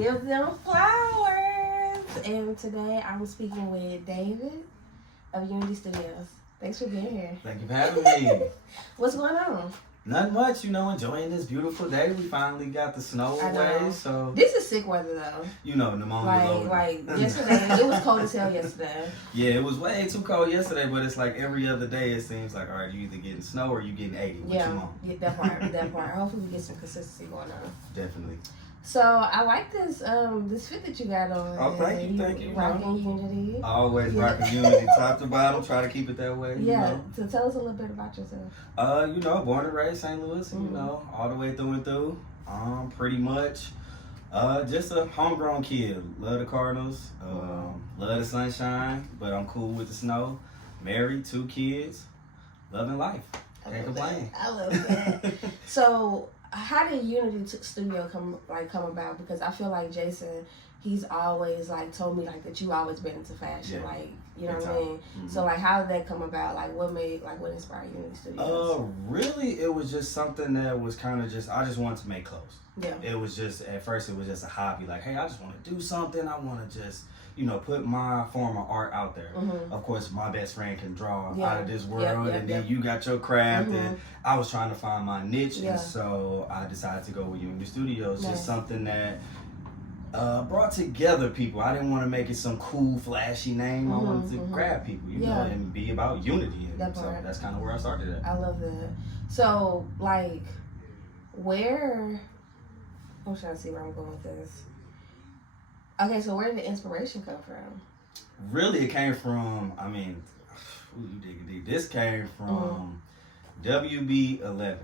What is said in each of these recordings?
Give them flowers. And today I'm speaking with David of Unityystudioss. Thanks for being here. Thank you for having me. What's going on? Nothing much, enjoying this beautiful day. We finally got the snow away, so... This is sick weather, though. Pneumonia loaded. Like yesterday, it was cold as hell yesterday. Yeah, it was way too cold yesterday, but it's like every other day it seems like, all right, you either getting snow or you getting 80. What you want? Yeah, that part. Hopefully we get some consistency going on. Definitely. So, I like this this fit that you got on. Oh, thank you. Rocking Unity. Always rocking Unity, top to bottom, try to keep it that way. Yeah, so tell us a little bit about yourself. Born and raised St. Louis, all the way through and through. Pretty much just a homegrown kid. Love the Cardinals, love the sunshine, but I'm cool with the snow. Married, 2 kids, loving life. Can't complain. I love that. So, how did Unitystudio come about? Because I feel like Jason, he's always like told me like that you always been into fashion, like you know what I mean. Mm-hmm. So like, how did that come about? Like, what inspired Unityystudioss? Really, it was just something that was kind of I just wanted to make clothes. Yeah. It was just at first it was just a hobby. Like, hey, I just want to do something. I want to just put my form of art out there. Mm-hmm. Of course, my best friend can draw out of this world, and then you got your craft, and I was trying to find my niche, and so I decided to go with Unityystudioss. Just something that brought together people. I didn't want to make it some cool, flashy name. I wanted to grab people, and be about unity. And so that's kind of where I started at. I love that. So, like, I'm trying to see where I'm going with this. Okay, so where did the inspiration come from? Really, it came from, this came from WB11.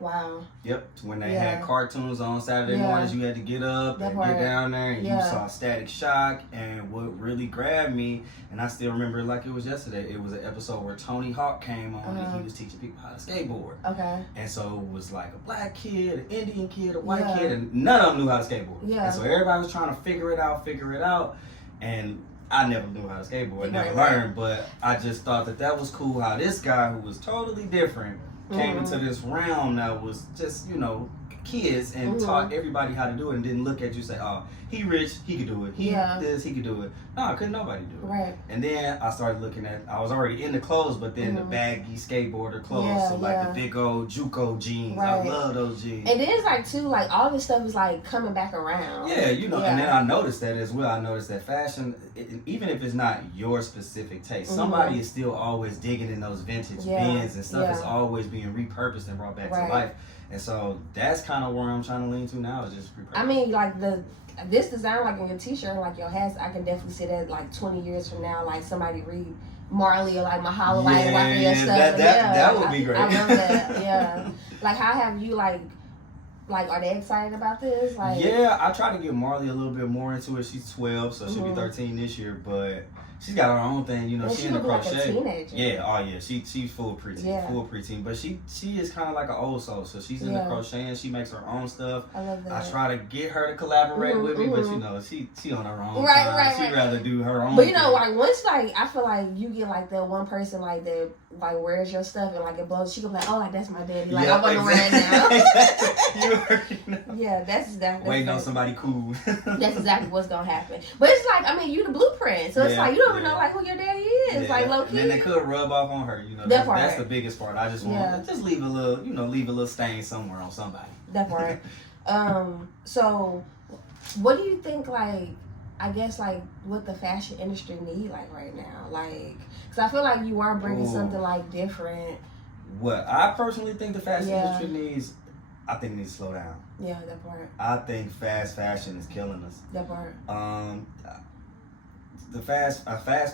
Wow. Yep, when they had cartoons on Saturday mornings, you had to get up and get down there, and you saw Static Shock. And what really grabbed me, and I still remember it like it was yesterday, it was an episode where Tony Hawk came on and he was teaching people how to skateboard. Okay. And so it was like a black kid, an Indian kid, a white kid, and none of them knew how to skateboard. Yeah. And so everybody was trying to figure it out, and I never knew how to skateboard, never learned, but I just thought that was cool how this guy who was totally different came into this realm that was just, kids, and taught everybody how to do it, and didn't look at you and say, oh, he rich, he could do it. He could do it. No, couldn't nobody do it. Right. And then I started looking at, I was already in the clothes, but then the baggy skateboarder clothes, the big old JUCO jeans. I love those jeans. And then it's like, too, like, all this stuff is like coming back around. Yeah, and then I noticed that as well. I noticed that fashion, even if it's not your specific taste, somebody is still always digging in those vintage bins and stuff. It's always being repurposed and brought back to life. And so that's kind of where I'm trying to lean to now, is just repurpose. I mean, like this design, like on your t-shirt, like your hats, I can definitely see that like 20 years from now, like somebody read Marley or like Mahalo, like walking your stuff. That would be great. I love that. Yeah. Like, how have you like, are they excited about this? Like, yeah, I try to get Marley a little bit more into it. She's 12, so she'll be 13 this year, but she's got her own thing, she in the crochet. Like a teenager. Yeah, she's full preteen, but she is kind of like an old soul, so she's in the crocheting. She makes her own stuff. I love that. I try to get her to collaborate with me, but she on her own time. She'd rather do her own. But like once I feel like you get like that one person like that like wears your stuff and like it blows, she can be like, oh, like that's my daddy. Like I'm gonna wear it now. You already know. Yeah, that's exactly. Waiting on somebody cool. That's exactly what's gonna happen. But it's like, you the blueprint, so it's like you don't even know like who your daddy is, like low key. And then they could rub off on her, that's the biggest part. I just want to just leave a little stain somewhere on somebody. That part. So what do you think, like, I guess, like, what the fashion industry need, like, right now? Like, because I feel like you are bringing something, like, different. What I personally think the fashion industry needs, I think it needs to slow down. Yeah, that part. I think fast fashion is killing us. That part. The fast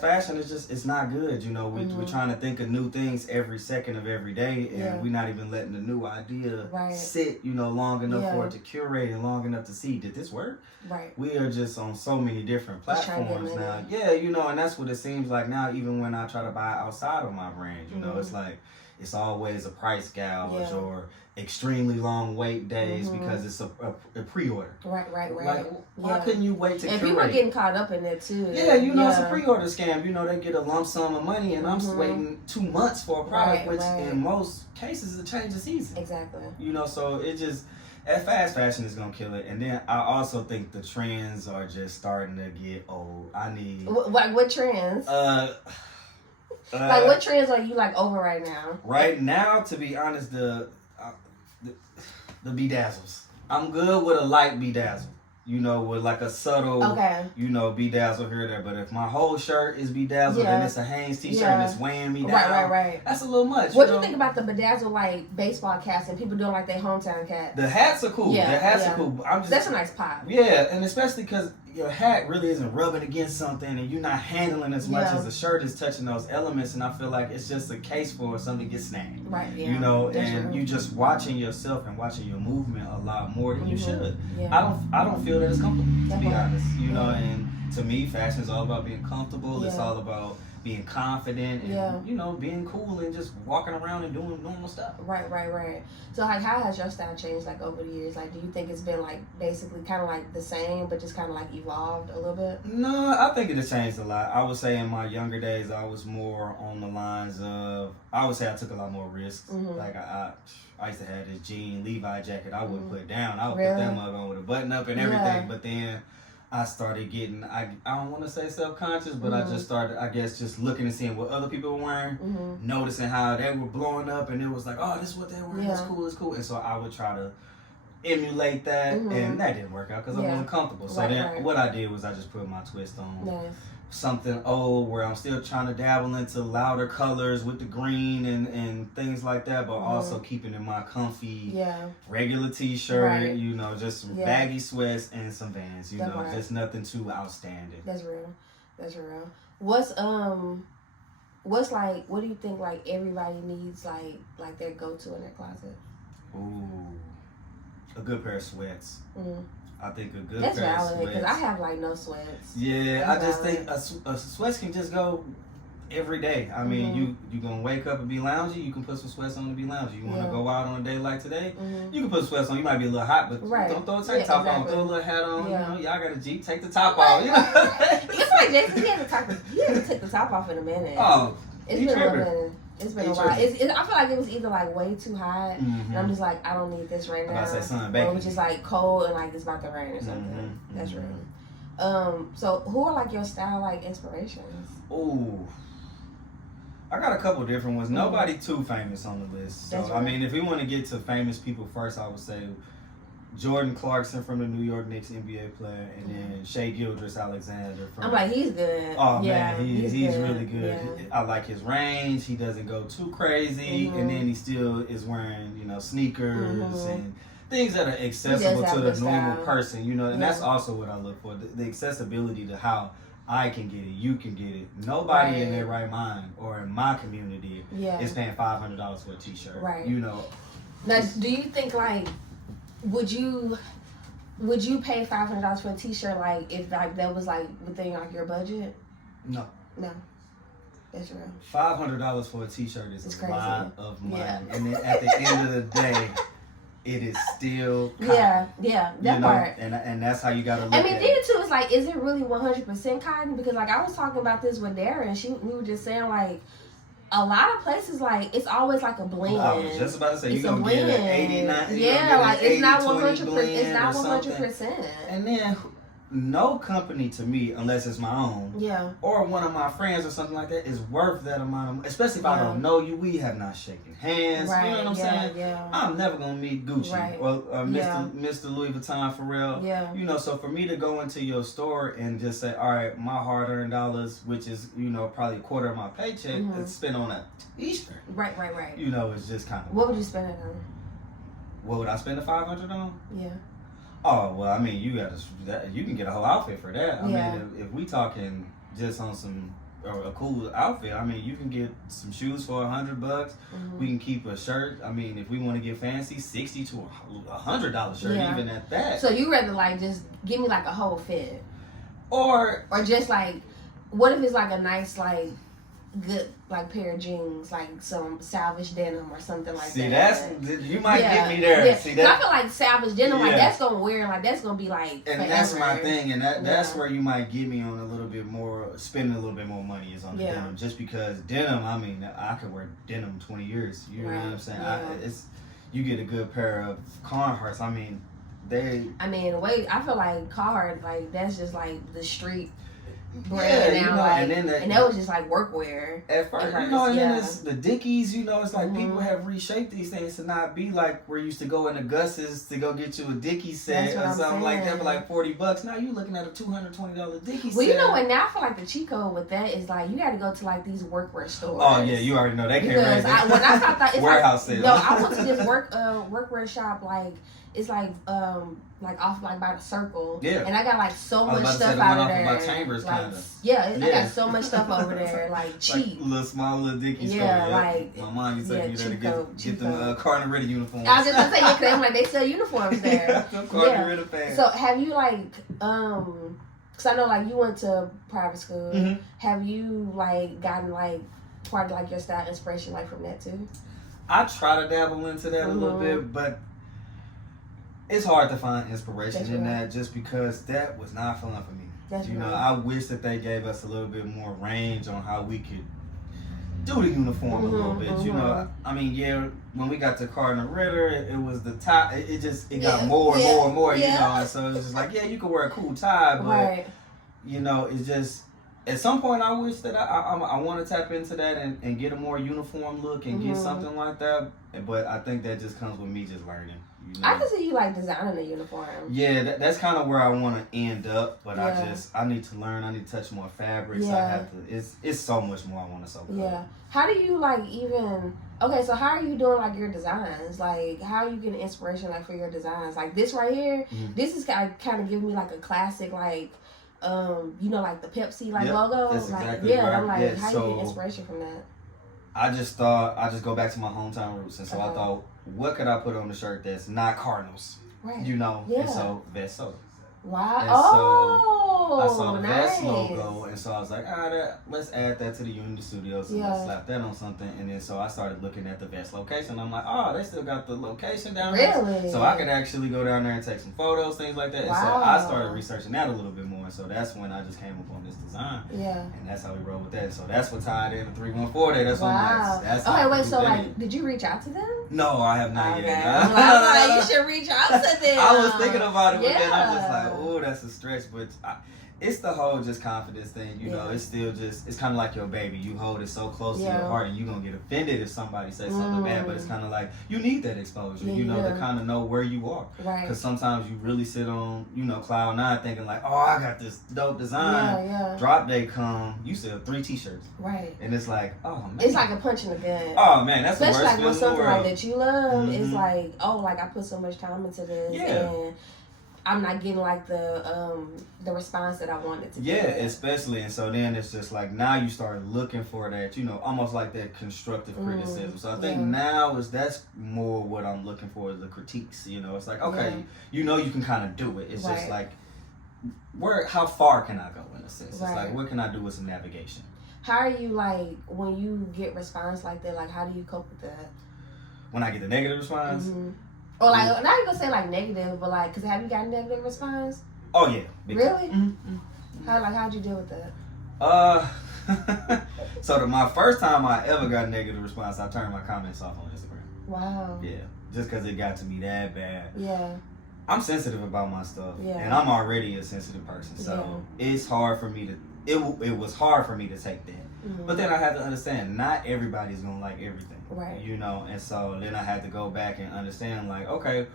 fashion is just, it's not good. We're trying to think of new things every second of every day, and we're not even letting the new idea sit, long enough for it to curate and long enough to see, did this work? Right. We are just on so many different platforms now. Yeah, and that's what it seems like now. Even when I try to buy outside of my brand, it's like, it's always a price gouge or extremely long wait days because it's a pre-order. Right. Like, why couldn't you wait to curate? And people are getting caught up in it too. Yeah, it's a pre-order scam. They get a lump sum of money, and I'm waiting 2 months for a product, which in most cases is a change of season. Exactly. So it just, At fast fashion is gonna kill it, and then I also think the trends are just starting to get old. I need what trends? Like what trends are you like over right now? Right now, to be honest, the bedazzles. I'm good with a light bedazzle. You know, with like a subtle, you know, bedazzle here or there. But if my whole shirt is bedazzled and it's a Hanes t-shirt and it's weighing me down, right. That's a little much. What do you think about the bedazzle like baseball caps and people doing like their hometown cats? The hats are cool. Yeah, the hats are cool. That's a nice pop. Yeah, and especially because your hat really isn't rubbing against something and you're not handling as much as the shirt is touching those elements, and I feel like it's just a case for something to get snagged. Right, yeah. You know, and you just watching yourself and watching your movement a lot more than you should. Yeah. I don't feel that it's comfortable, to be honest. You know, and to me, fashion is all about being comfortable. It's all about being confident and, you know, being cool and just walking around and doing normal stuff. Right. So, like, how has your style changed, like, over the years? Like, do you think it's been, like, basically kind of, like, the same, but just kind of, like, evolved a little bit? No, I think it has changed a lot. I would say in my younger days, I was more on the lines of, I would say I took a lot more risks. Like, I used to have this jean Levi jacket I wouldn't put down. I would put that mug on with a button up and everything, but then I started getting, I don't want to say self-conscious, but I just started, I guess, just looking and seeing what other people were wearing, noticing how they were blowing up, and it was like, oh, this is what they're wearing, it's cool. And so I would try to emulate that, and that didn't work out because I wasn't comfortable. So then what I did was I just put my twist on something old where I'm still trying to dabble into louder colors with the green and things like that, but also keeping in my comfy regular t-shirt, you know, just some baggy sweats and some Vans, you know, just nothing too outstanding. That's real. What's like, what do you think like everybody needs like their go-to in their closet? Ooh, a good pair of sweats. I think a good That's pair valid, of sweats. because I have like no sweats. Yeah, I just think a sweats can just go every day. I mean, you gonna wake up and be loungy, you can put some sweats on to be loungy. You wanna go out on a day like today, you can put sweats on. You might be a little hot, but don't throw a tank top on. Throw a little hat on. You know, y'all got a Jeep, take the top off. You know, it's like Jason. He had to take the top off in a minute. Oh, it's been a little minute. It's been a while. I feel like it was either like way too hot, and I'm just like, I don't need this right now. Or it was just like cold and like it's about to rain or something. That's real. So who are like your style like inspirations? Ooh, I got a couple different ones. Nobody too famous on the list. So I mean, if we want to get to famous people first, I would say Jordan Clarkson from the New York Knicks, NBA player, and then Shai Gilgeous-Alexander from. I'm like, he's good. Oh man, he's really good. Yeah. I like his range. He doesn't go too crazy, and then he still is wearing, you know, sneakers and things that are accessible to the normal person. You know, and that's also what I look for: the accessibility to how I can get it, you can get it. Nobody in their right mind or in my community is paying $500 for a t-shirt. Right. You know. Now, do you think like? Would you pay $500 for a t-shirt like if like that was like within like your budget? No. That's real. $500 for a t-shirt is a lot of money, and then at the end of the day, it is still cotton. That part. And that's how you gotta look. I mean, then too, it's like, is it really 100% cotton? Because like I was talking about this with Darren, we were just saying like. A lot of places, like, it's always like a blend. I was just about to say, you're going to get an 89. Yeah, like, it's not 100%. It's not 100%. And then, no company to me, unless it's my own, or one of my friends or something like that, is worth that amount of money. Especially if I don't know you, we have not shaken hands. You know what I'm saying? Yeah. I'm never gonna meet Gucci or Mr. Louis Vuitton for real. You know, so for me to go into your store and just say, all right, my hard-earned dollars, which is, you know, probably a quarter of my paycheck, is spent on a t-shirt. Right. You know, it's just kind of. What would you spend it on? What would I spend the $500 on? Yeah. Oh, well, I mean, you can get a whole outfit for that. I mean, if we talking just on a cool outfit, I mean, you can get some shoes for $100. We can keep a shirt. I mean, if we want to get fancy, $60 to $100 shirt, even at that. So you rather like just give me like a whole fit, or just like, what if it's like a nice like good like pair of jeans, like some salvage denim or something like that. See, you might get me there. Yeah. See, that, I feel like salvage denim, like that's gonna wear, like that's gonna be like. And forever. that's my thing, and that's where you might get me on a little bit more, spending a little bit more money is on the denim, just because denim. I mean, I could wear denim 20 years. You know what I'm saying? you get a good pair of Carhartts. I mean, I feel like Carhartt, like that's just like the street brand now, like, and that was just like workwear at first, and then it's the Dickies, it's like people have reshaped these things to not be like we're used to go into Gus's to go get you a Dickies set or something like that for like $40. Now you're looking at a $220 Dickies set. Well, you know what? Now I feel like the cheat code with that is like you got to go to like these workwear stores. Oh yeah, you already know they can't raise it. When I thought that, it's warehouse like, sale. No, I went to this workwear shop like. It's like off like by the circle. Yeah. And I got like so much stuff out of there. By Chambers, like, kinda. Yeah, I got so much stuff over there, like cheap. Like little Dickies store. Yeah, like my mom used to take me there to get them Carter Ritter uniforms. I was just gonna say, because I'm like they sell uniforms there. Carter Ritter fans. So have you like because I know like you went to private school. Mm-hmm. Have you like gotten like part of like your style inspiration like from that too? I try to dabble into that a little bit, but it's hard to find inspiration in that just because that was not fun for me. I wish that they gave us a little bit more range on how we could do the uniform a little bit. I mean, when we got to Cardinal Ritter, it was the tie. It got more and more, and so it was just like, you could wear a cool tie, but it's just at some point I wish that I want to tap into that and get a more uniform look and get something like that. But I think that just comes with me just learning. I can see you like designing a uniform. Yeah, that's kind of where I want to end up. But I need to learn. I need to touch more fabrics. I have to. It's so much more I want to soak up. Yeah. How do you like even? Okay, so how are you doing like your designs? Like how are you getting inspiration like for your designs? Like this right here. This is kind of giving me like a classic like. Like the Pepsi logo. That's like, exactly right. I'm like, how do you get inspiration from that? I just thought I just go back to my hometown roots, and so I thought, what could I put on the shirt that's not Cardinals? Right. And so Vest soda. Wow. And so I saw the nice. Vest logo, and so I was like, let's add that to the Unityystudioss and let's slap that on something. And then so I started looking at the Vest location. I'm like, they still got the location down there. Really? So I could actually go down there and take some photos, things like that. Wow. And so I started researching that a little bit more. And so that's when I just came up on this design. Yeah. And that's how we roll with that. So that's what tied in the 314 there. That's what that's okay, wait, so like, did you reach out to them? No, I have not yet. I'm like, you should reach out to them. I was thinking about it, but then I'm just like, oh, that's a stretch. But it's the whole just confidence thing, it's still just, it's kind of like your baby. You hold it so close to your heart and you're going to get offended if somebody says something bad, but it's kind of like, you need that exposure, to kind of know where you are. Right. Because sometimes you really sit on, cloud nine thinking like, I got this dope design. Yeah. Drop day come, you sell 3 t-shirts. Right. And it's like, oh man. It's like a punch in the gut. Oh man, that's especially the worst like with something like that you love. It's Mm-hmm. like, I put so much time into this and I'm not getting like the response that I wanted to get. Especially, and so then it's just like now you start looking for that, almost like that constructive criticism. So I think now that's more what I'm looking for is the critiques. It's like, okay, you can kind of do it. It's just like how far can I go in a sense? It's like what can I do with some navigation? How are you like when you get response like that? Like how do you cope with that? When I get the negative response. Or like, not even gonna say like negative, but like, cause have you gotten negative response? Oh yeah. Really? Mm-hmm. How'd you deal with that? So my first time I ever got a negative response, I turned my comments off on Instagram. Wow. Yeah, just cause it got to me that bad. Yeah. I'm sensitive about my stuff, and I'm already a sensitive person, so it's hard for me to. It was hard for me to take that, but then I had to understand not everybody's gonna like everything. Right. And so then I had to go back and understand, like, okay,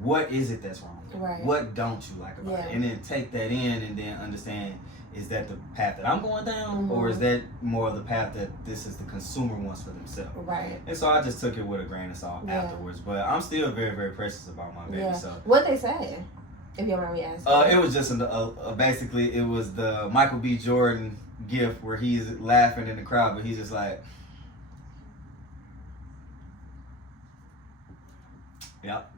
what is it that's wrong? Right. What don't you like about it? And then take that in and then understand, is that the path that I'm going down or is that more of the path that this is the consumer wants for themselves? Right. And so I just took it with a grain of salt afterwards. But I'm still very, very precious about my baby. Yeah. So what they say, if you don't mind me asking? It was just basically it was the Michael B. Jordan gift where he's laughing in the crowd, but he's just like, yep.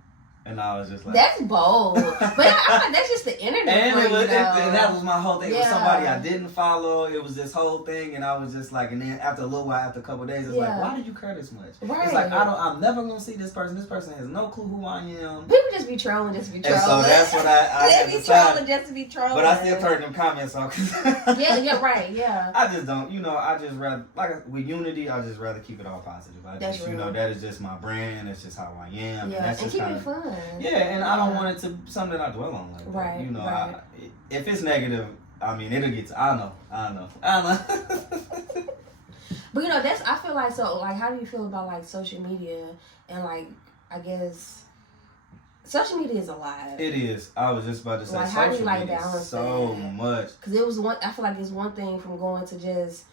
And I was just like, that's bold. But I like that's just the internet. And that was my whole thing. It was somebody I didn't follow. It was this whole thing, and I was just like, and then after a little while, after a couple of days, it's like, why did you care this much? Right. It's like I'm never gonna see this person. This person has no clue who I am. People just be trolling, And so that's what I they be trolling just to be trolling. But I still turn them comments off. yeah, right, yeah. I just don't, I just rather, like with Unity, I just rather keep it all positive. That's real. That is just my brand. That's just how I am. Yeah, and that's and just keep it fun. Yeah, and I don't want it to be something that I dwell on like that. Right. If it's negative, I mean, it'll get. I know. But that's. I feel like so. Like, how do you feel about like social media and like I guess social media is a lot. It is. I was just about to say. Like, how do you like balance so much? Because it was one. I feel like it's one thing from going to just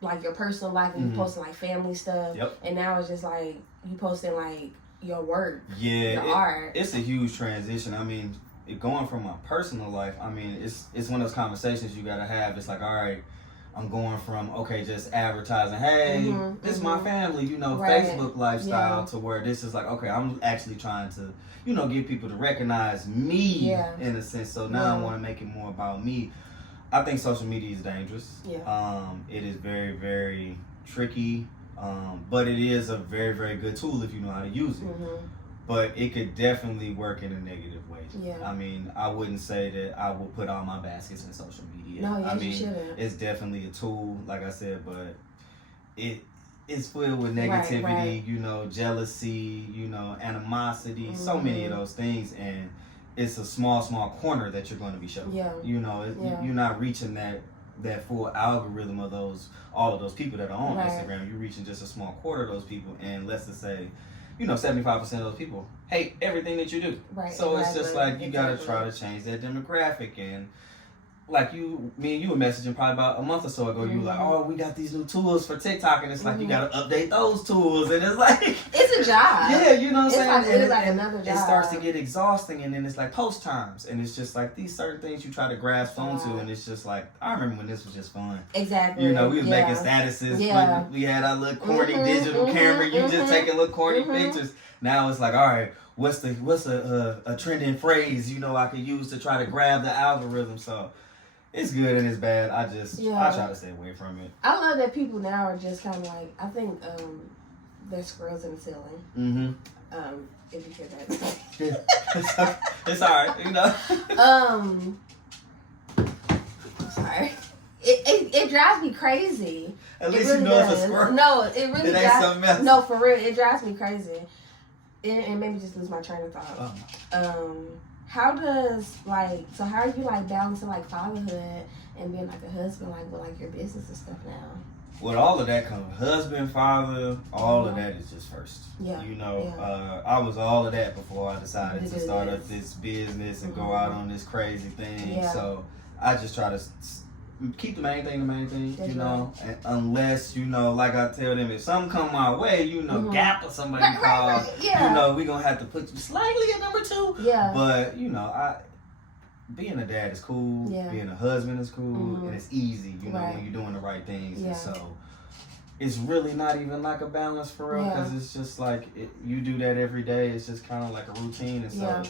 like your personal life and you posting like family stuff. Yep. And now it's just like you posting like your work. Yeah. Your art. It's a huge transition. I mean, going from my personal life. I mean, it's one of those conversations you gotta have. It's like, all right, I'm going from just advertising. Hey, this is my family. Right. Facebook lifestyle to where this is like, okay, I'm actually trying to, get people to recognize me in a sense. So now I want to make it more about me. I think social media is dangerous. Yeah. It is very, very tricky. But it is a very, very good tool if you know how to use it. But it could definitely work in a negative way. Yeah. I mean, I wouldn't say that I will put all my baskets in social media. No, yes, I mean, you shouldn't. It's definitely a tool, like I said, but it's filled with negativity, right. Jealousy, animosity, so many of those things, and it's a small corner that you're going to be showing. Yeah. You're not reaching that full algorithm of all of those people that are on right. Instagram. You're reaching just a small quarter of those people, and let's just say 75% of those people hate everything that you do. Right. So it's just like you gotta try to change that demographic. And like me and you were messaging probably about a month or so ago. You were like, "Oh, we got these new tools for TikTok," and it's like you gotta update those tools, and it's like it's a job. Yeah, you know what I'm saying. It's like another job. It starts to get exhausting, and then it's like post times, and it's just like these certain things you try to grasp onto, and it's just like I remember when this was just fun. Exactly. We was making statuses. Yeah. We had our little corny digital camera. You just taking little corny pictures. Now it's like, all right, what's a trending phrase I could use to try to grab the algorithm? So it's good and it's bad. I try to stay away from it. I love that people now are just kind of like, I think there's squirrels in the ceiling. If you hear that. It's alright, I'm sorry. It drives me crazy. At least really it's a squirrel. No, it really it ain't something else. No, for real, it drives me crazy. It made me just lose my train of thought. How are you like balancing like fatherhood and being like a husband, like with like your business and stuff now? With all of that comes husband, father, all of that is just first. Yeah. I was all of that before I decided to start up this business and go out on this crazy thing. Yeah. So I just try to keep the main thing, That's and unless, like I tell them, if something come my way, Gap or somebody call, right. Yeah. we gonna have to put you slightly at number 2. Yeah. But, being a dad is cool, being a husband is cool, and it's easy, when you're doing the right things. Yeah. And so it's really not even like a balance for real, because it's just like, you do that every day, it's just kind of like a routine, and so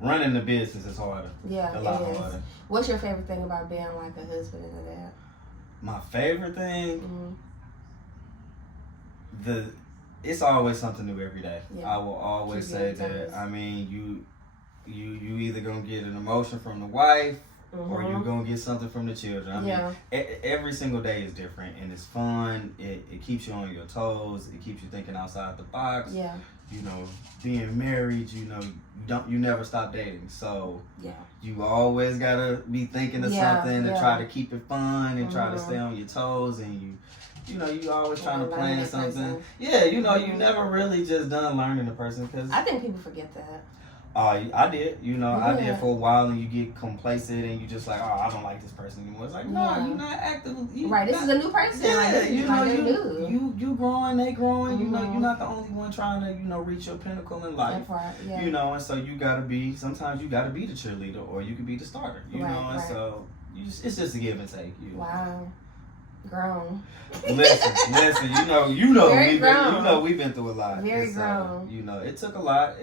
running the business is harder. Yeah, a lot harder. What's your favorite thing about being like a husband and a dad? My favorite thing, it's always something new every day. Yeah. I will always say that. I mean, you either gonna get an emotion from the wife, or you're gonna get something from the children. I mean, every single day is different, and it's fun. It keeps you on your toes. It keeps you thinking outside the box. Yeah. Being married, you never stop dating. So yeah, you always gotta be thinking of something and try to keep it fun and try to stay on your toes, and you always trying to plan something. Person. Yeah, you never really just done learning a person, because I think people forget that. I did. I did for a while, and you get complacent, and you just like, I don't like this person anymore. It's like, no, you're not active. Right, this is a new person. Yeah, you growing, they growing. You're not the only one trying to, reach your pinnacle in life. That's right, yeah. And so sometimes you gotta be the cheerleader, or you could be the starter. And so it's just a give and take. Wow. Grown. Listen. Very grown. We've been through a lot. Very grown. It took a lot.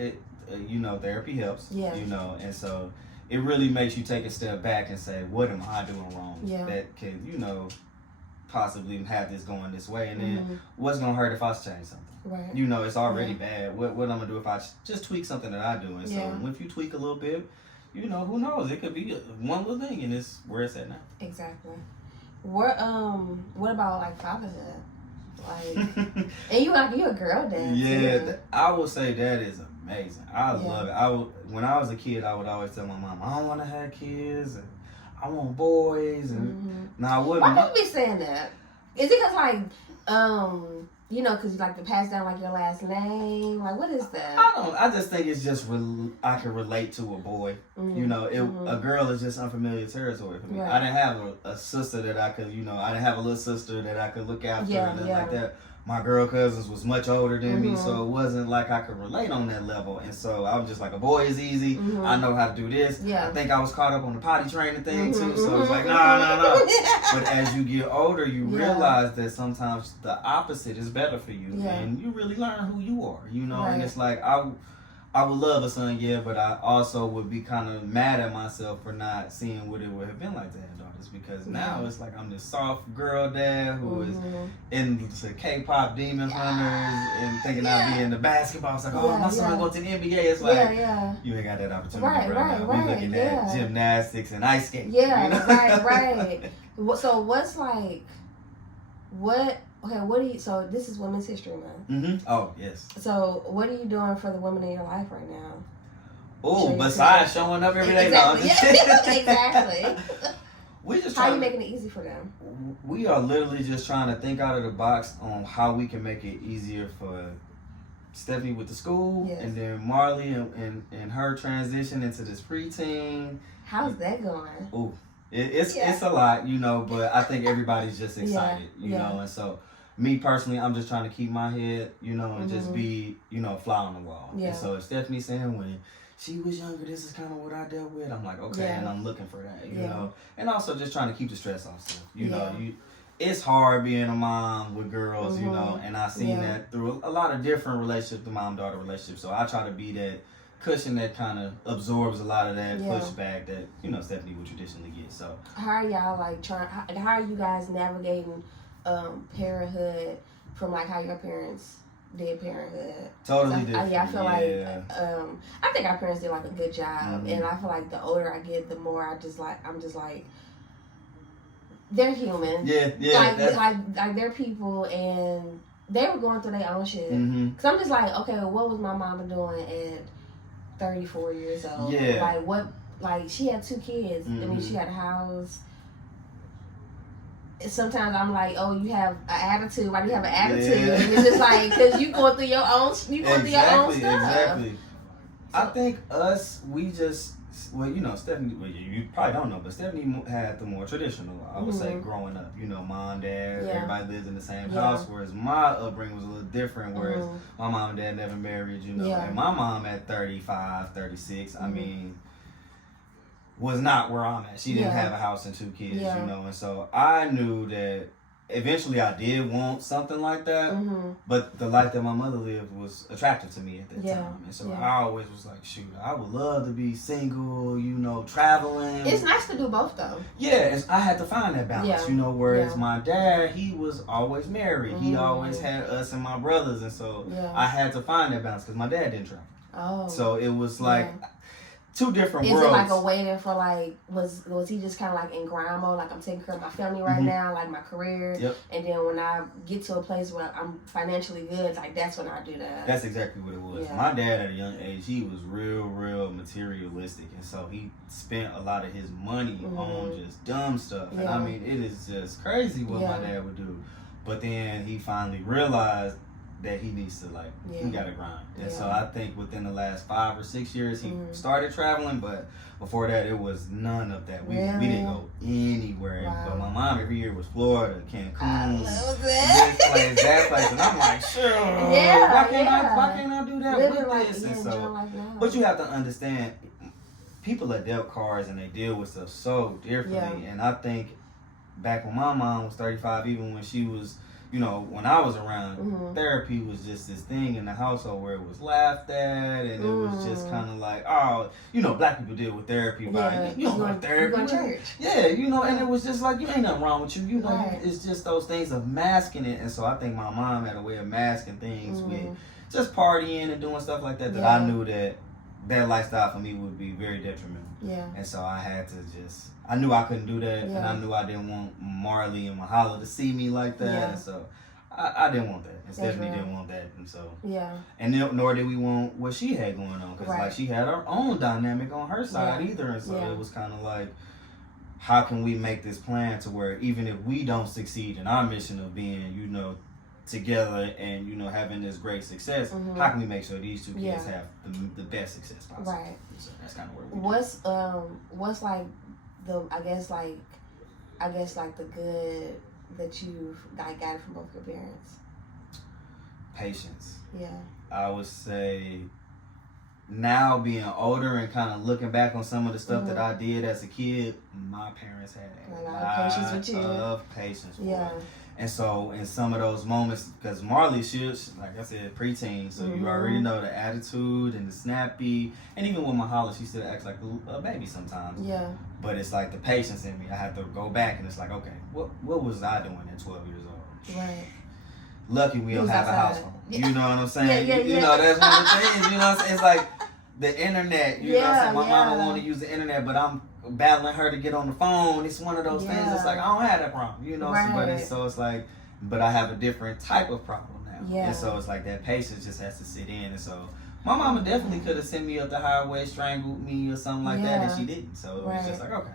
therapy helps. Yeah. And so it really makes you take a step back and say, what am I doing wrong? Yeah. That can, possibly have this going this way, and then what's gonna hurt if I change something? Right. It's already bad. What I'm gonna do if I just tweak something that I do? And so if you tweak a little bit, who knows? It could be one little thing, and it's where it's at now. Exactly. What about like fatherhood? Like, and you're a girl dad. Yeah, I would say that is amazing. I love it. When I was a kid, I would always tell my mom, I don't want to have kids, and I want boys, and I wouldn't. Why people be saying that? Is it because like because you like to pass down like your last name? Like, what is that? I just think it's just I can relate to a boy. A girl is just unfamiliar territory for me. Right. I didn't have a sister that I could, I didn't have a little sister that I could look after and like that. My girl cousins was much older than me, so it wasn't like I could relate on that level. And so I was just like, a boy is easy. I know how to do this. I think I was caught up on the potty training thing too. So it's like, no. But as you get older, you realize that sometimes the opposite is better for you. And you really learn who you are, Right. And it's like, I would love a son, but I also would be kind of mad at myself for not seeing what it would have been like to have daughters, because now it's like I'm this soft girl dad who is into K-pop demon hunters and thinking I'd be into basketball. It's like, my son going to the NBA. It's like, you ain't got that opportunity right now. We're looking at gymnastics and ice skating. Right. So what's like, what do you, so this is Women's History Month. Oh, yes. So what are you doing for the women in your life right now? Oh, besides showing up every day? Exactly. We just how are you making it easy for them? We are literally just trying to think out of the box on how we can make it easier for Stephanie with the school, and then Marley and her transition into this preteen. How's that going? Oh, it's a lot, but I think everybody's just excited, know, and so me personally, I'm just trying to keep my head, and just be, fly on the wall. And so if Stephanie's saying when she was younger, this is kind of what I dealt with, I'm like, okay, and I'm looking for that, you know, and also just trying to keep the stress off stuff, you know, it's hard being a mom with girls, you know, and I've seen that through a lot of different relationships, the mom-daughter relationship, so I try to be that cushion that kind of absorbs a lot of that pushback that, Stephanie would traditionally get, so. How are y'all, like, how are you guys navigating parenthood from, like, how your parents did parenthood? Totally different. I feel like, I think our parents did, like, a good job, and I feel like the older I get, the more I'm just like, they're human. Like they're people, and they were going through their own shit. Because I'm just like, okay, what was my mama doing at 34 years old? Like, what, like, she had 2 kids. I mean, she had a house. Sometimes I'm like, oh, you have an attitude. Why do you have an attitude? And it's just like, because you going through your own, stuff. Exactly. I think we just, well, Stephanie, well, you probably don't know, but Stephanie had the more traditional, I would say, growing up. Mom, dad, everybody lives in the same house, whereas my upbringing was a little different, whereas my mom and dad never married, and my mom at 35, 36, I mean, was not where I'm at. She didn't have a house and 2 kids, and so I knew that eventually I did want something like that, but the life that my mother lived was attractive to me at that time. And so I always was like, shoot, I would love to be single, traveling. It's nice to do both, though. Yeah, I had to find that balance, whereas my dad, he was always married. He always had us and my brothers, and so I had to find that balance because my dad didn't travel. Oh. So it was like... 2 different worlds. Is it like a waiting for, like, was he just kind of like in grind mode, like I'm taking care of my family right now, like my career, and then when I get to a place where I'm financially good, like that's when I do that. That's exactly what it was. My dad at a young age, he was real materialistic, and so he spent a lot of his money on just dumb stuff, and I mean, it is just crazy what my dad would do. But then he finally realized that he needs to, like, he gotta grind. And so I think within the last 5 or 6 years, he started traveling, but before that, it was none of that. We didn't go anywhere. Wow. But my mom every year was Florida, Cancun, this place, that place. And I'm like, sure, why can't I do that with this? And so, but you have to understand, people are dealt cards and they deal with stuff so differently. And I think back when my mom was 35, even when she was you know, when I was around, therapy was just this thing in the household where it was laughed at, and it was just kind of like, oh, you know, black people deal with therapy by, you don't go to therapy. You go to church. Yeah, you know, and it was just like, you ain't nothing wrong with you. You know, it's just those things of masking it. And so I think my mom had a way of masking things with just partying and doing stuff like that, that I knew that lifestyle for me would be very detrimental. Yeah. And so I had to I knew I couldn't do that, and I knew I didn't want Marley and Mahala to see me like that, and so I didn't want that. And Stephanie didn't want that, and so and nor did we want what she had going on, because like she had her own dynamic on her side either, and so it was kind of like, how can we make this plan to where even if we don't succeed in our mission of being, you know, together and, you know, having this great success, how can we make sure these two kids have the best success possible? Right. So that's kind of where we what's like the I guess like the good that you got it from both your parents? Patience. Yeah. I would say now being older and kind of looking back on some of the stuff that I did as a kid, my parents had a lot of patience with you. Patience. Yeah. And so in some of those moments, because Marley, she's, like I said, preteen, so you already know the attitude and the snappy, and even with Mahala, she still acts like a baby sometimes. Yeah. But it's like the patience in me. I have to go back and it's like, okay, what was I doing at 12 years old? Right. Lucky we don't have a house phone. Yeah. You know what I'm saying? You know, that's one of the things, you know what I'm saying? It's like the internet, you know what I'm saying? My mama wanted to use the internet, but I'm battling her to get on the phone. It's one of those things. It's like, I don't have that problem, you know. So it's like, but I have a different type of problem now. And so it's like that patience just has to sit in. And so my mama definitely could have sent me up the highway, strangled me or something like that, and she didn't. So it was just like, okay,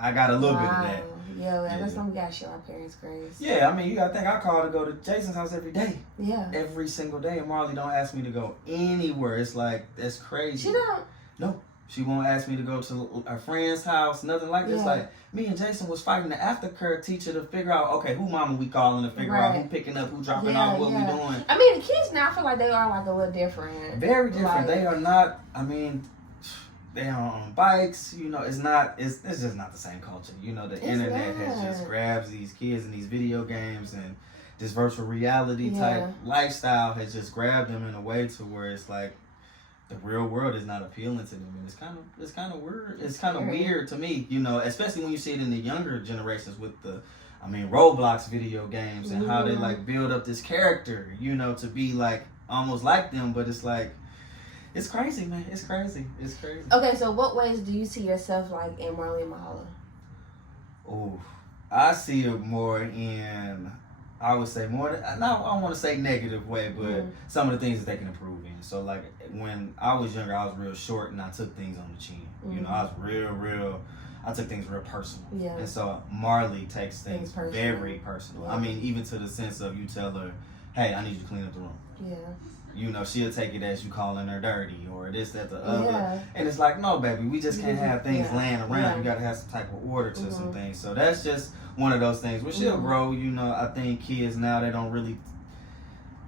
I got a little bit of that. That's when we gotta show our parents grace. Yeah, I mean, you gotta think I call to go to Jason's house every day. Yeah. Every single day, and Marley don't ask me to go anywhere. It's like, that's crazy. She don't? No. She won't ask me to go to a friend's house, nothing like this. Like, me and Jason was fighting the aftercare teacher to figure out, okay, who mama we calling to figure out who picking up, who dropping off, what we doing. I mean, the kids now feel like they are like a little different. Very different. Like, they are not, I mean, they are on bikes, you know, it's just not the same culture. You know, the internet has just grabs these kids and these video games, and this virtual reality type lifestyle has just grabbed them in a way to where it's like, the real world is not appealing to them, and it's kind of weird. It's kind of weird to me, you know, especially when you see it in the younger generations with the, I mean, Roblox video games and how they like build up this character, you know, to be like almost like them, but it's like, it's crazy, man. It's crazy. It's crazy. Okay, so what ways do you see yourself like in Marley and Mahala? Oh, I see it more in, I would say more, I don't want to say negative way, but some of the things that they can improve in. So like when I was younger, I was real short and I took things on the chin. You know, I was real, I took things real personal. Yeah. And so Marley takes things very personal. Yeah. I mean, even to the sense of you tell her, hey, I need you to clean up the room. Yeah. You know, she'll take it as you calling her dirty or this, that, the other. Yeah. And it's like, no, baby, we just can't have things laying around. Yeah. You got to have some type of order to some things. So that's just one of those things. But she'll grow, you know. I think kids now, they don't really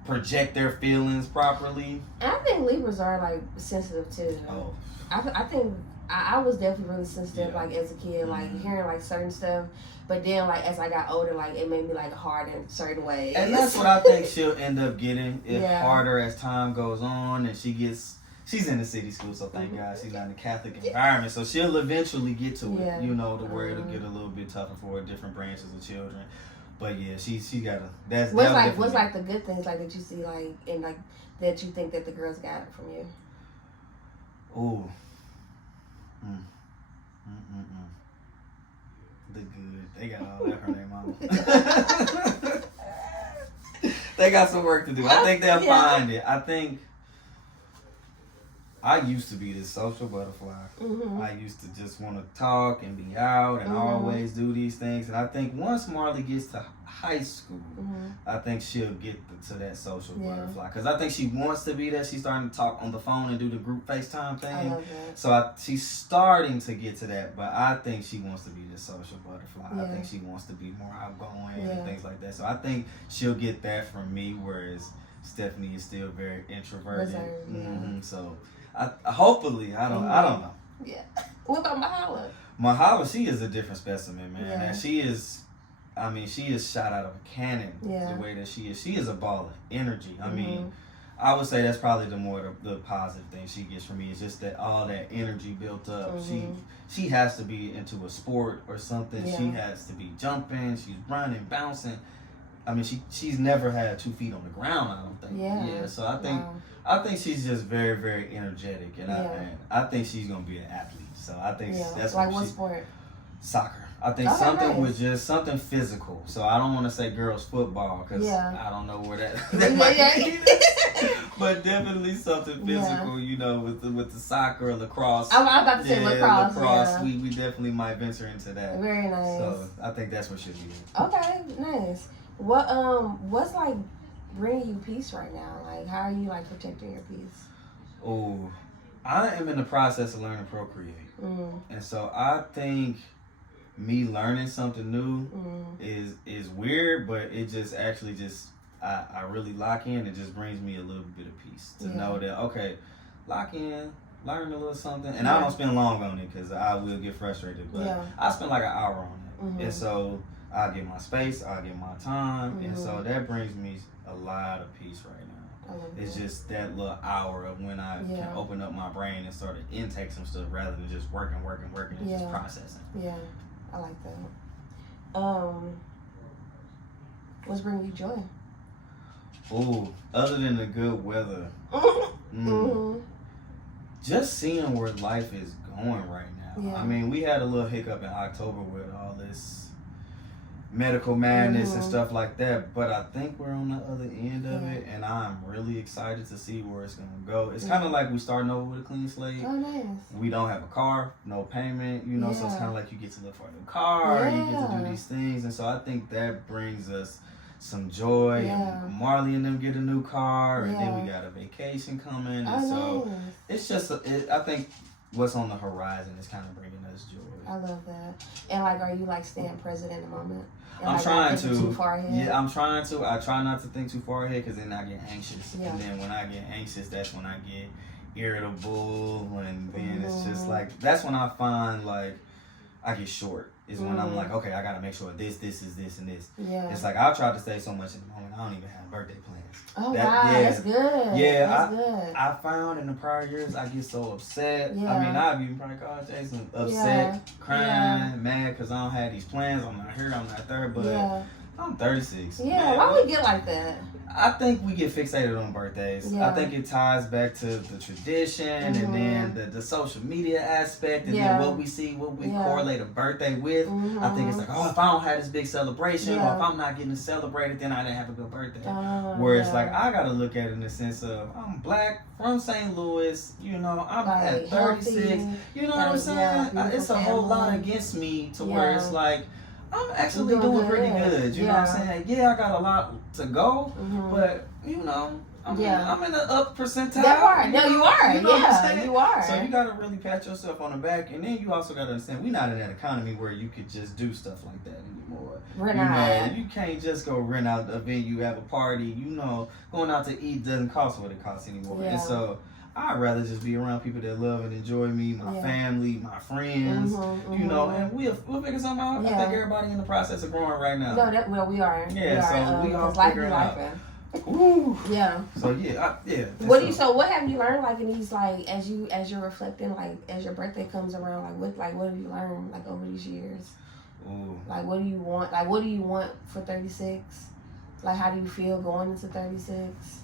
project their feelings properly. And I think Libras are, like, sensitive, too. Oh. I think I was definitely really sensitive, like, as a kid, like, hearing, like, certain stuff. But then, like, as I got older, like, it made me, like, hard in certain ways. And that's what I think she'll end up getting, harder as time goes on. And she's in the city school, so thank God she's not in a Catholic environment. So she'll eventually get to it, you know, to where it'll get a little bit tougher for different branches of children. But yeah, she gotta. What's like the good things like that you see like and like that you think that the girls got from you? Ooh. The good. They got all that from their mama. They got some work to do. I think they'll find it. I think I used to be this social butterfly. I used to just want to talk and be out and always do these things. And I think once Marley gets to high school, I think she'll get to that social butterfly. Because I think she wants to be there. She's starting to talk on the phone and do the group FaceTime thing. I love that. So she's starting to get to that. But I think she wants to be the social butterfly. I think she wants to be more outgoing and things like that. So I think she'll get that from me, whereas Stephanie is still very introverted. So hopefully, I don't know. Yeah. What about Mahala? Mahala, she is a different specimen, man. And she is I mean, she is shot out of a cannon. The way that she is a ball of energy. I mean, I would say that's probably the positive thing she gets from me is just that all that energy built up. She has to be into a sport or something. She has to be jumping. She's running, bouncing. I mean, she's never had 2 feet on the ground, I don't think. Yeah. So I think she's just very, very energetic, and I think she's gonna be an athlete. So I think that's like what sport? Soccer. I think something with just something physical. So I don't want to say girls football because I don't know where that might be. But definitely something physical, you know, with the soccer or lacrosse. I'm about to say lacrosse. Lacrosse, we definitely might venture into that. Very nice. So I think that's what she'll be. Okay, nice. What's like bringing you peace right now? Like, how are you like protecting your peace? Oh, I am in the process of learning to procreate, and so I think me learning something new is weird, but it just actually I really lock in. It just brings me a little bit of peace to know that lock in, learn a little something, and I don't spend long on it because I will get frustrated. But I spend like an hour on it, and so I get my space, I get my time, and so that brings me a lot of peace right now. It's just that little hour of when I can open up my brain and start to intake some stuff rather than just working and just processing. Yeah, I like that. What's bringing you joy? Oh, other than the good weather, just seeing where life is going right now. I mean, we had a little hiccup in October with all this medical madness and stuff like that, but I think we're on the other end of it, and I'm really excited to see where it's gonna go. It's kind of like we starting over with a clean slate. Oh, nice. We don't have a car, no payment, you know, so it's kind of like you get to look for a new car, you get to do these things, and so I think that brings us some joy. And Marley and them get a new car, and then we got a vacation coming, and so it's just I think what's on the horizon is kind of bringing us joy. I love that. And like, are you like staying present in the moment? And I'm like, trying to. Too far ahead? Yeah, I'm trying to. I try not to think too far ahead because then I get anxious. And then when I get anxious, that's when I get irritable, and then it's just like that's when I find like I get short. Is when I'm like, okay, I gotta make sure this is this and this. Yeah. It's like I'll try to stay so much in the moment. I don't even have birthday plans. Oh, wow, that's good. Yeah, that's good. I found in the prior years I get so upset. Yeah. I mean, I've even probably called Jason upset, crying, mad because I don't have these plans. I'm not here, I'm not there, but I'm 36. Yeah, man, why we get like that? I think we get fixated on birthdays. I think it ties back to the tradition and then the social media aspect and then what we see, what we correlate a birthday with. I think it's like, oh, if I don't have this big celebration or if I'm not getting celebrated, then I didn't have a good birthday. Where it's like, I got to look at it in the sense of, I'm black, from St. Louis, you know, I'm at 36. Healthy, you know what I'm saying? It's a whole lot against me to where it's like, I'm actually doing pretty good. You know what I'm saying? Yeah, I got a lot to go, but you know, I'm in the up percentile. You are. You are. You know what I'm saying? You are. So you got to really pat yourself on the back, and then you also got to understand we're not in that economy where you could just do stuff like that anymore. We're not. You can't just go rent out a venue, have a party. You know, going out to eat doesn't cost what it costs anymore. Yeah. And so I'd rather just be around people that love and enjoy me, my family, my friends, you know, and we'll figure something out. I think everybody in the process of growing right now. No, we are. Yeah, so we all figure it out. Ooh. Yeah. So yeah. What have you learned like in these like as you're reflecting like as your birthday comes around what have you learned like over these years? Ooh. Like what do you want for 36? Like how do you feel going into 36?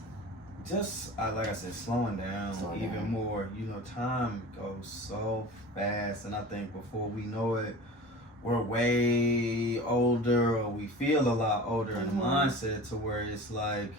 Just like I said, slowing down even more. You know, time goes so fast, and I think before we know it, we're way older, or we feel a lot older in the mindset to where it's like,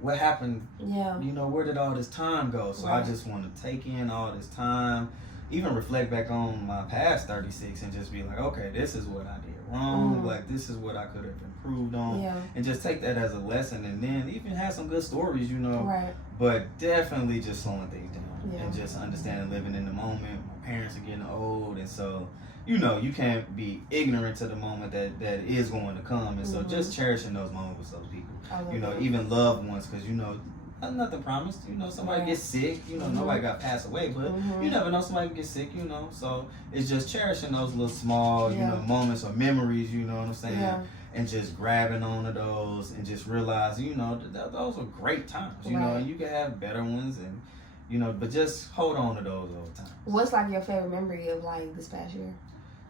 what happened? Yeah. You know, where did all this time go? So I just want to take in all this time, even reflect back on my past 36 and just be like, okay, this is what I did wrong. Like, this is what I could have improved on. And just take that as a lesson, and then even have some good stories, you know. Right. But definitely just slowing things down and just understanding living in the moment. My parents are getting old, and so, you know, you can't be ignorant to the moment that is going to come. And so just cherishing those moments with those people. You know, even loved ones, because, you know, nothing promised. You know, somebody gets sick. You know, nobody got passed away, but you never know, somebody can get sick, you know. So it's just cherishing those little small, you know, moments or memories, you know what I'm saying? and just grabbing onto those and just realize, you know, those are great times, you know, and you can have better ones and, you know, but just hold on to those all the time. What's like your favorite memory of like this past year?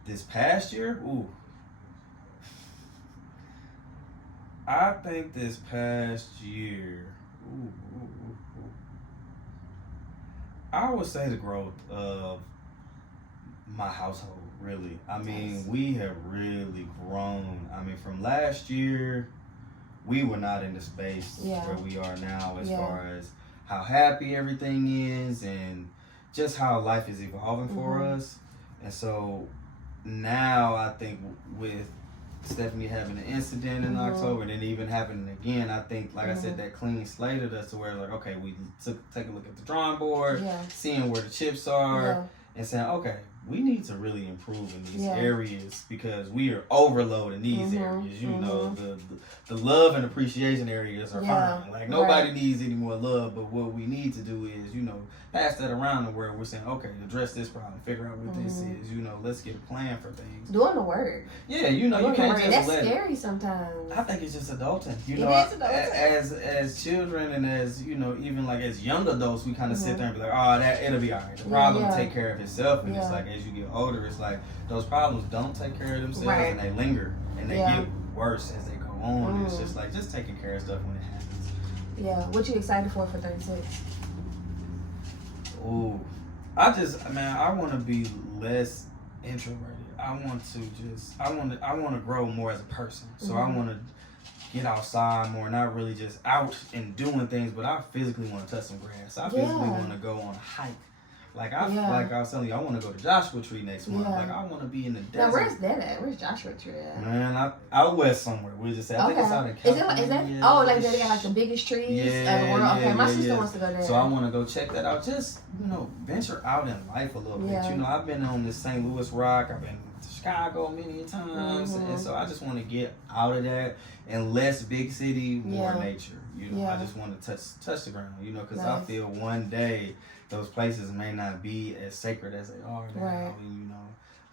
This past year? Ooh. I think this past year, I would say the growth of my household, really. I mean, we have really grown. I mean, from last year, we were not in the space where we are now as far as how happy everything is and just how life is evolving for us. And so now I think with Stephanie having an incident in October and then even happening again, I think, like I said, that clean slated us to where, like, okay, we take a look at the drawing board, seeing where the chips are, and saying, okay, we need to really improve in these areas because we are overloading these areas. You know, the love and appreciation areas are fine. Like, nobody needs any more love, but what we need to do is, you know, pass that around to where we're saying, okay, address this problem, figure out what this is, you know, let's get a plan for things. Doing the work. Yeah, you know, you can't just That's scary sometimes. I think it's just adulting. You know, it is adulting. As children and as, you know, even like as young adults, we kind of sit there and be like, oh, it'll be all right. The problem will take care of itself. And it's like, as you get older, it's like those problems don't take care of themselves and they linger and they get worse as they go on. It's just like, just taking care of stuff when it happens. Yeah. What you excited for 36? Ooh, I want to be less introverted. I want to grow more as a person. So I want to get outside more, not really just out and doing things, but I physically want to touch some grass. I physically want to go on a hike. Like like I was telling you, I want to go to Joshua Tree next month. Like, I want to be in the desert. Now, where's that at? Where's Joshua Tree at? Man, out west somewhere. We just say, I think it's out in California. Is that like they got like the biggest trees of the world? Okay, my sister wants to go there. So I want to go check that out. Just, you know, venture out in life a little bit. You know, I've been on this St. Louis rock. I've been to Chicago many times, and so I just want to get out of that and less big city, more nature. You know, I just want to touch the ground. You know, because I feel one day those places may not be as sacred as they are now. And, you know,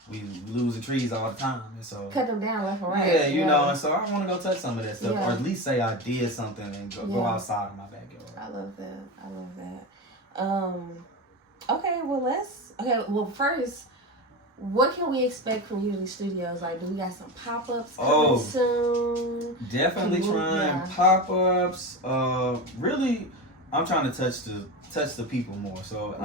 we lose the trees all the time, and so cut them down left and right. Yeah, you know, and so I want to go touch some of that stuff, or at least say I did something and go outside of my backyard. I love that. Well, first, what can we expect from Unityystudioss? Like, do we got some pop-ups coming soon? Definitely trying pop-ups. Really, I'm trying to touch the people more. So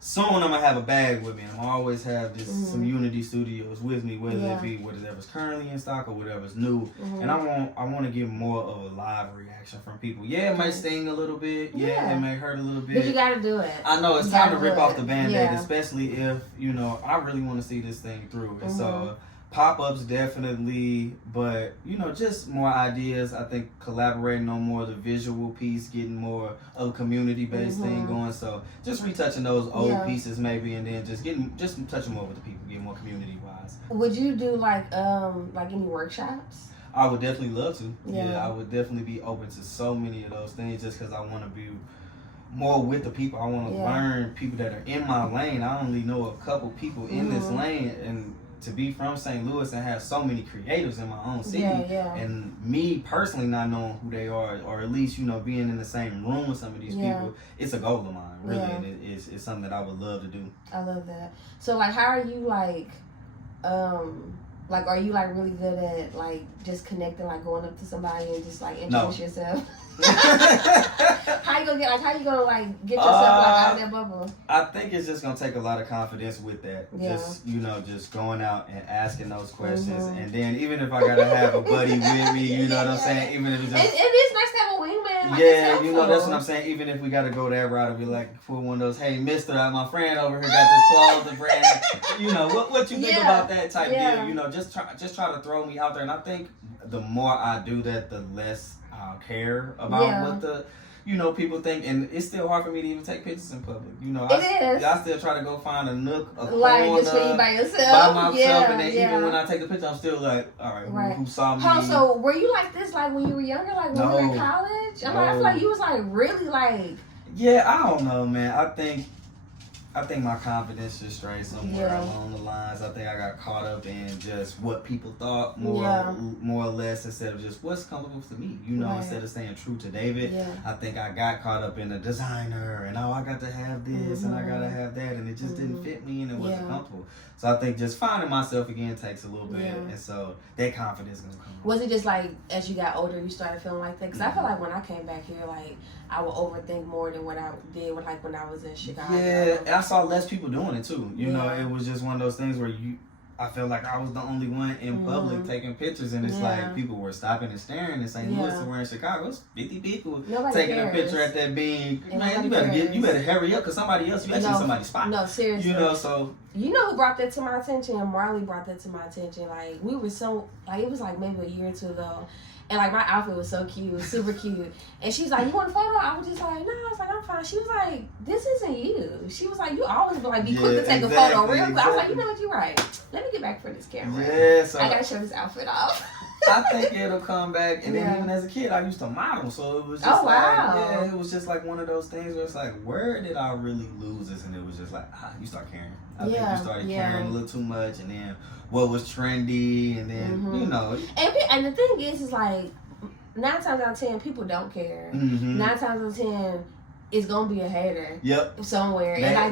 soon I'm gonna have a bag with me. I'm gonna always have some Unityystudioss with me, whether it be whatever's currently in stock or whatever's new. And I want to get more of a live reaction from people. Yeah, it might sting a little bit. Yeah, it may hurt a little bit. But you gotta do it. I know it's time to rip off the Band-Aid, especially if, you know, I really want to see this thing through. And so pop-ups definitely, but, you know, just more ideas. I think collaborating on more of the visual piece, getting more of a community-based thing going. So just retouching those old pieces maybe, and then just touching more with the people, get more community-wise. Would you do like any workshops? I would definitely love to. Yeah, I would definitely be open to so many of those things just because I want to be more with the people. I want to learn people that are in my lane. I only know a couple people in this lane, and to be from St. Louis and have so many creatives in my own city, and me personally not knowing who they are, or at least, you know, being in the same room with some of these people, it's a goal of mine, really, and it's something that I would love to do. I love that. So, like, how are you, are you like really good at like just connecting, like going up to somebody and just like introduce yourself? How you gonna get yourself out of that bubble? I think it's just gonna take a lot of confidence with that. Just, you know, just going out and asking those questions, and then even if I gotta have a buddy with me, you know what I'm saying? Even if it's just, it is nice to have a wingman. Like, you know, that's what I'm saying. Even if we gotta go that route, and be like, pull one of those, hey, Mister, my friend over here got this clothing brand. You know, what you think about that type deal? You know, just try to throw me out there, and I think the more I do that, the less I'll care about what the, you know, people think. And it's still hard for me to even take pictures in public. You know, I still try to go find a nook, a corner, just for you by yourself. By myself, and then even when I take the picture, I'm still like, all right, who saw me? So were you like this, like when you were younger, like when you were in college? I feel like you was like really like. Yeah, I don't know, man. I I think my confidence just strayed somewhere along the lines. I think I got caught up in just what people thought more or less, instead of just what's comfortable to me. You know, instead of staying true to David, I think I got caught up in the designer and I got to have this and I gotta have that, and it just didn't fit me and it wasn't comfortable. So I think just finding myself again takes a little bit, and so that confidence gonna come. Was it just like as you got older you started feeling like that? Because I feel like when I came back here, like I would overthink more than what I did when I was in Chicago. Yeah, and I saw less people doing it too. You know, it was just one of those things where I felt like I was the only one in public taking pictures, and it's like people were stopping and staring in St. Louis, and we're in Chicago. It's 50 people taking a picture at that beam. Man, you better hurry up, because somebody else, you actually somebody's spot. No, seriously. You know, so. You know who brought that to my attention? And Marley brought that to my attention. Like, we were so, like, it was like maybe a year or two ago. And like my outfit was so cute, super cute. And she's like, "You want a photo?" I was just like, "No." I was like, "I'm fine." She was like, "This isn't you." She was like, "You always be quick to take a photo real quick." I was like, "You know what? You're right. Let me get back for this camera. Yeah, so I gotta show this outfit off." I think it'll come back. And then even as a kid, I used to model, so it was just it was just like one of those things where it's like, where did I really lose this? And it was just like, you start caring. I think you started caring a little too much, and then what was trendy, and then you know. And the thing is like 9 times out of 10 people don't care. 9 times out of 10 it's gonna be a hater somewhere, and like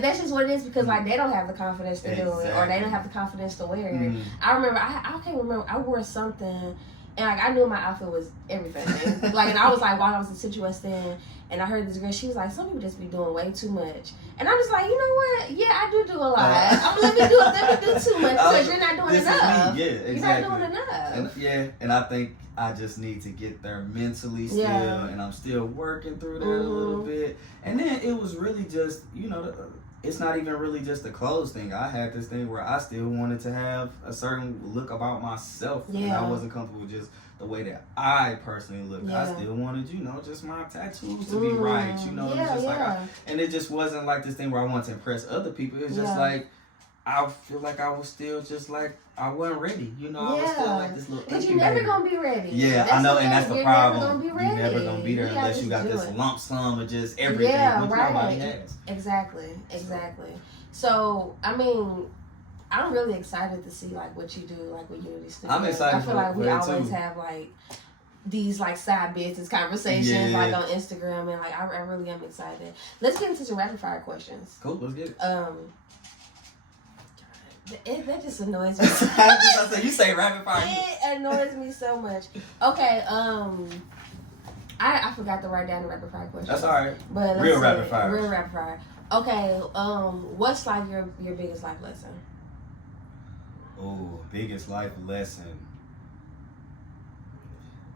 that's just what it is, because like they don't have the confidence to do it, or they don't have the confidence to wear it. I remember I can't remember, I wore something and like I knew my outfit was everything. Like, and I was like, while I was in Unityystudioss, and I heard this girl, she was like, some people just be doing way too much. And I'm just like, you know what? Yeah, I do a lot. Let me do too much, because you're not doing enough. Yeah, exactly. You're not doing enough. And I think I just need to get there mentally still, and I'm still working through that a little bit. And then it was really just, you know, it's not even really just a clothes thing. I had this thing where I still wanted to have a certain look about myself, and I wasn't comfortable with just the way that I personally looked. I still wanted, you know, just my tattoos to be right, you know. It's just like and it just wasn't like this thing where I wanted to impress other people. It was just like, I feel like I was still just like, I wasn't ready, you know. I was still like this little. But you're never gonna be ready. Yeah, I know, and that's the problem. You're never gonna be there unless you got this lump sum of just everything, which nobody has. Exactly. So, I mean, I'm really excited to see like what you do, like with Unityystudioss. I'm excited. I feel like we always have like these like side business conversations like on Instagram, and like I really am excited. Let's get into some rapid fire questions. Cool, let's get it. That just annoys me so much. You say rapid fire. It annoys me so much. Okay, I forgot to write down the rapid fire question. That's alright. But real rapid fire. Real rapid fire. Okay, what's like your biggest life lesson? Oh, biggest life lesson.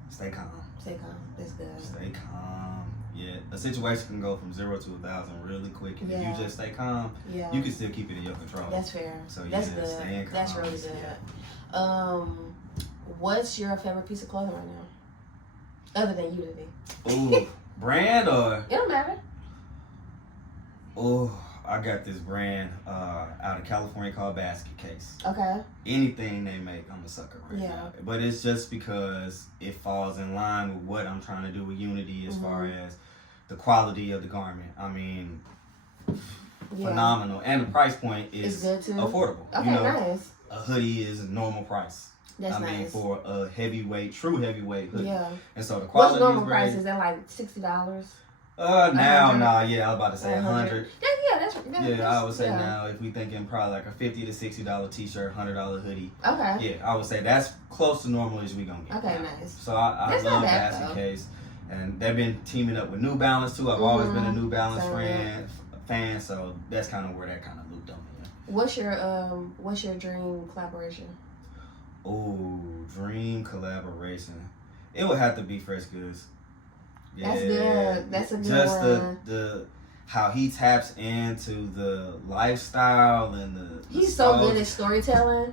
Stay calm. Stay calm. That's good. Stay calm. Yeah, a situation can go from 0 to 1,000 really quick, and if you just stay calm, you can still keep it in your control. That's fair. So that's good. Staying calm. That's really good. What's your favorite piece of clothing right now, other than Unity? Ooh, brand or? It don't matter. Oh, I got this brand out of California called Basket Case. Okay. Anything they make, I'm a sucker right now. But it's just because it falls in line with what I'm trying to do with Unity as far as the quality of the garment. I mean, phenomenal. And the price point is affordable. Okay, nice. A hoodie is normal price. That's nice. I mean, for a heavyweight, true heavyweight hoodie. Yeah. And so the quality is great. What's normal price? Is that like $60? Now, I was about to say 100. Yeah, I would say now, if we thinking probably like a $50 to $60 t-shirt, $100 hoodie. Okay. Yeah, I would say that's close to normal as we gonna get. Okay, nice. So I love Basket Case, and they've been teaming up with New Balance too. I've always been a New Balance fan, so that's kind of where that kind of looped on me. What's your dream collaboration? Oh, dream collaboration. It would have to be Fresh Goods. Yeah, that's good. That's a good just one. the how he taps into the lifestyle and the he's so good at storytelling.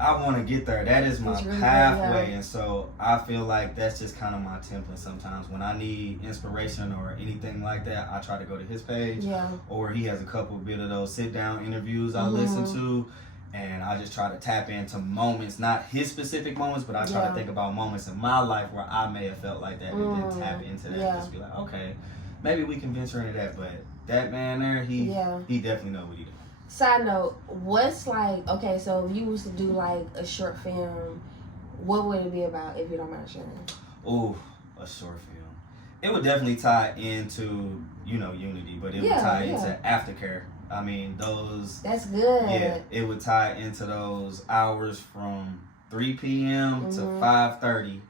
I want to get there. That is my pathway, and so I feel like that's just kind of my template. Sometimes when I need inspiration or anything like that, I try to go to his page, or he has a couple bit of those sit down interviews I listen to. And I just try to tap into moments, not his specific moments, but I try to think about moments in my life where I may have felt like that and then tap into that and just be like, okay, maybe we can venture into that. But that man there, he definitely know what he doing. Side note, what's like, okay, so if you was to do like a short film, what would it be about, if you don't mind sharing? Oh, a short film. It would definitely tie into, Unity, but it would tie into aftercare. I mean, those... That's good. Yeah, it would tie into those hours from 3 p.m. to 5:30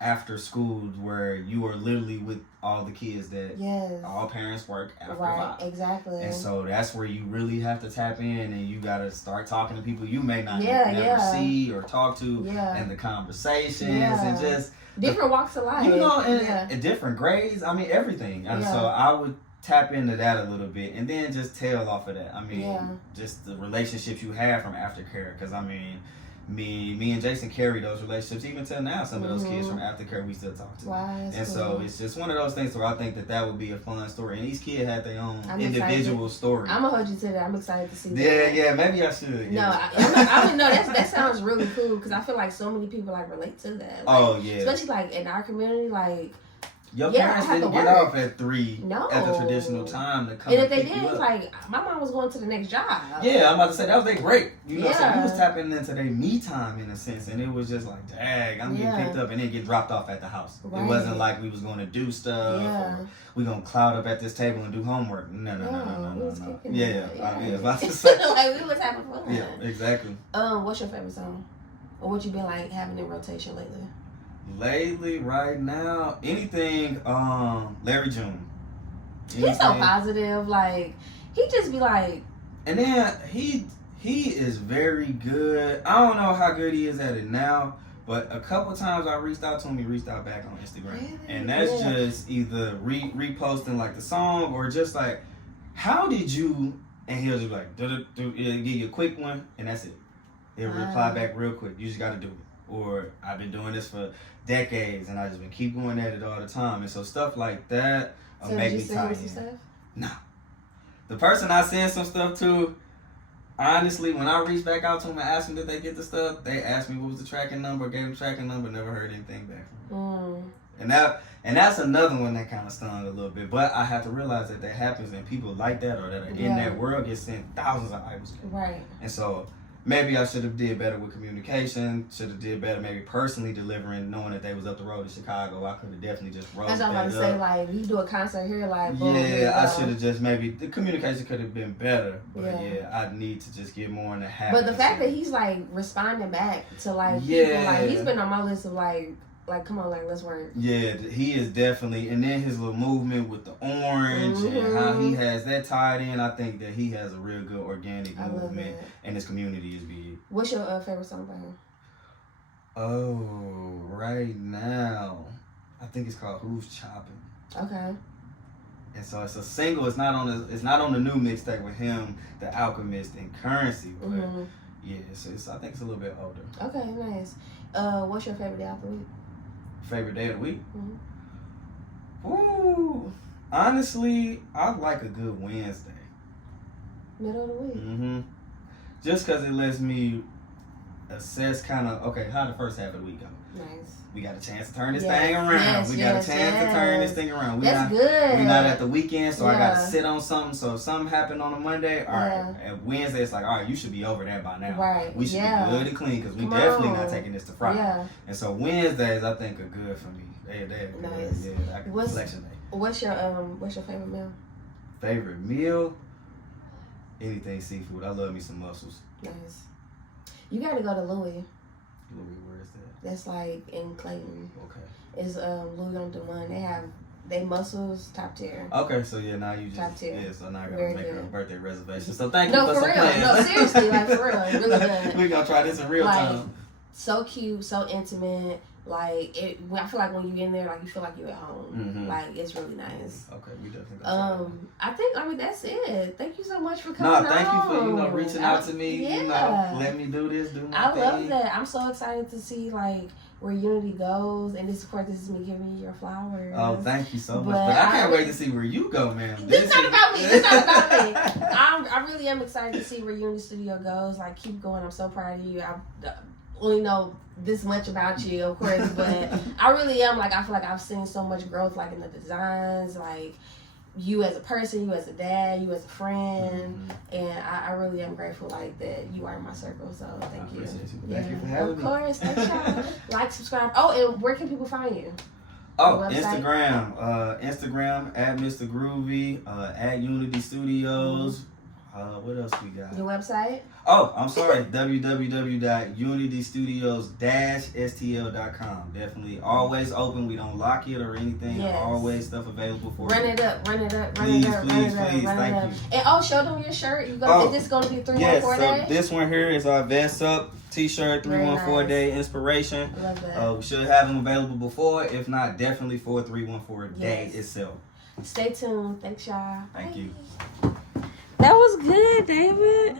after school, where you are literally with all the kids that all parents work after 5. Exactly. And so that's where you really have to tap in, and you got to start talking to people you may not never see or talk to, and the conversations and just different walks of life, and different grades. I mean, everything. And so I would tap into that a little bit, and then just tail off of that. I mean, just the relationships you have from aftercare, because I mean, me and Jason carry those relationships even till now. Some of those kids from aftercare we still talk to. Wow, and cool. So it's just one of those things where I think that would be a fun story. And each kid had their own individual story. I'm gonna hold you to that. I'm excited to see that. Yeah, maybe I should. No, I would know. That sounds really cool, because I feel like so many people like relate to that. Like, especially like in our community, like. Your parents didn't get off at 3 at the traditional time to come and if they pick did, you up. Like, my mom was going to the next job. Yeah, I'm about to say, that was their break. So we was tapping into their me time in a sense, and it was just like, dang, I'm getting picked up and then get dropped off at the house. Right. It wasn't like we was going to do stuff or we going to cloud up at this table and do homework. No. Yeah, I was about to say. Like, we was having fun. Yeah, exactly. What's your favorite song? Or what you been like having in rotation lately? Lately, right now, anything, Larry June. He's so positive, like, he just be like... And then, he is very good. I don't know how good he is at it now, but a couple times I reached out to him, he reached out back on Instagram. Really? And that's just either reposting, like, the song, or just like, how did you... And he'll just be like, he'll give you a quick one, and that's it. He'll reply back real quick. You just got to do it. Or I've been doing this for decades and I just been keep going at it all the time. And so stuff like that make me tired. Nah. The person I send some stuff to, honestly, when I reached back out to them and asked them did they get the stuff, they asked me what was the tracking number, gave them tracking number, never heard anything back from them. And that's another one that kind of stung a little bit. But I have to realize that happens, and people like that or that are in that world get sent thousands of items. Right. And so maybe I should have did better with communication. Should have did better maybe personally delivering, knowing that they was up the road to Chicago. I could have definitely just wrote that up. That's what I'm about to say. Like, you do a concert here, like, boom. Yeah, I should have just maybe, the communication could have been better. But I need to just get more in the habit. But the fact that he's like responding back to like people, like, he's been on my list of like, come on, like, let's work. Yeah, he is definitely, and then his little movement with the orange and how he has that tied in, I think that he has a real good organic movement, and his community is big. What's your favorite song by him? Oh, right now, I think it's called Who's Chopping. Okay. And so it's a single. It's not on the new mixtape with him, The Alchemist, and Currency. But yeah, I think it's a little bit older. Okay, nice. What's your favorite day of the week? Favorite day of the week? Ooh, honestly, I like a good Wednesday. Middle of the week. Just because it lets me assess kind of, okay, how the first half of the week go. Nice. We got a chance to turn this thing around. We got a chance to turn this thing around. That's good. We're not at the weekend, so I got to sit on something. So if something happened on a Monday, all right. At Wednesday, it's like, all right, you should be over that by now. Right. We should be good and clean, because we definitely not taking this to Friday. Yeah. And so Wednesdays, I think, are good for me. They're good. Nice. Yeah, selection day. What's your favorite meal? Favorite meal? Anything seafood. I love me some mussels. Nice. You got to go to Louis. Louis, where is that? That's like in Clayton. Okay. It's Louis on Demond. They mussels top tier. Okay, so now you just top tier. Yeah, so now I gotta make a birthday reservation. So thank you for for real. Plans. No, seriously, like for real, really good. We gonna try this in real time. So cute, so intimate. Like I feel like when you in there, like you feel like you're at home. Like it's really nice. Okay, we definitely gonna I think that's it. Thank you so much for coming. No, thank you for reaching out to me. Yeah. Let me do this. I love that. I'm so excited to see like where Unity goes, and this is me giving you your flowers. Oh, thank you so much. But I can't wait to see where you go, man. This is not about me. This is not about me. I really am excited to see where Unity Studio goes. Like, keep going. I'm so proud of you. I only know this much about you, of course, but I really am. Like, I feel like I've seen so much growth, like in the designs, like you as a person, you as a dad, you as a friend, and I really am grateful like that you are in my circle. So thank you. Thank you for having me. Of course, thanks y'all. Like, subscribe. Oh, and where can people find you? Oh, Instagram at Mr. Groovy, at Unityystudioss. What else we got? Your website? Oh, I'm sorry. www.unitystudios-stl.com. Definitely always open. We don't lock it or anything. Yes. Always stuff available for you. Run it up. Please. Thank you. And show them your shirt. Is this going to be 314 day? This one here is our Vest Up t-shirt, 314 day inspiration. Love that. We should have them available before. If not, definitely for 314 day itself. Stay tuned. Thanks, y'all. Thank you. That was good, David.